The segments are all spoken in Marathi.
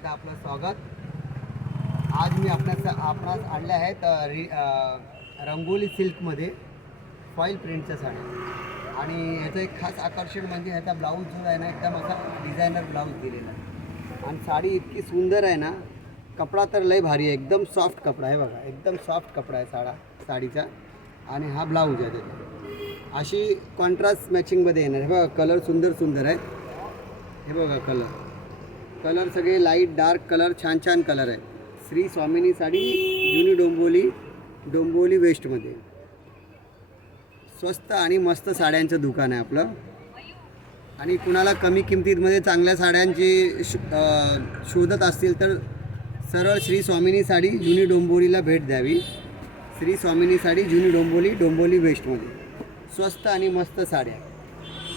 एकदा आपलं स्वागत। आज मी आपणास आणल्या आहेत रंगोली सिल्कमध्ये फॉईल प्रिंटच्या साड्या। आणि ह्याचं एक खास आकर्षण म्हणजे ह्याचा ब्लाऊज जो आहे ना, एकदम असा डिझायनर ब्लाऊज दिलेला आहे। आणि साडी इतकी सुंदर आहे ना, कपडा तर लय भारी आहे, एकदम सॉफ्ट कपडा आहे बघा, एकदम सॉफ्ट कपडा आहे साडीचा। आणि हा ब्लाऊज आहे त्याचा, अशी कॉन्ट्रास्ट मॅचिंगमध्ये येणार आहे बघा। कलर सुंदर सुंदर आहे, हे बघा कलर सगळे लाईट डार्क कलर, छान छान कलर आहे। श्री स्वामिनी साडी, जुनी डोंबिवली वेस्टमध्ये स्वस्त आणि मस्त साड्यांचं दुकान आहे आपलं। आणि कुणाला कमी किमतीमध्ये चांगल्या साड्यांची शोधत असतील तर सरळ श्री स्वामिनी साडी जुनी डोंबिवलीला भेट द्यावी। श्री स्वामिनी साडी जुनी डोंबिवली वेस्टमध्ये स्वस्त आणि मस्त साड्या।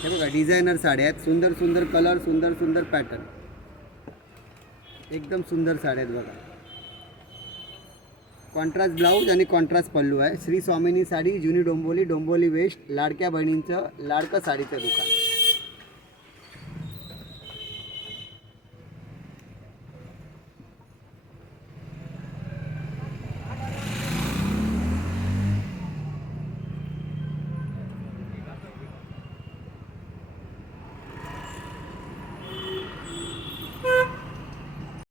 हे बघा डिझायनर साड्या आहेत, सुंदर सुंदर कलर, सुंदर सुंदर पॅटर्न, एकदम सुंदर साड्या आहेत बघा। कॉन्ट्रास्ट ब्लाऊज आणि कॉन्ट्रास्ट पल्लू आहे। श्री स्वामिनी साडी जुनी डोंबिवली वेस्ट, लाडक्या बहिणींचं लाडकं साडीचं दुकान।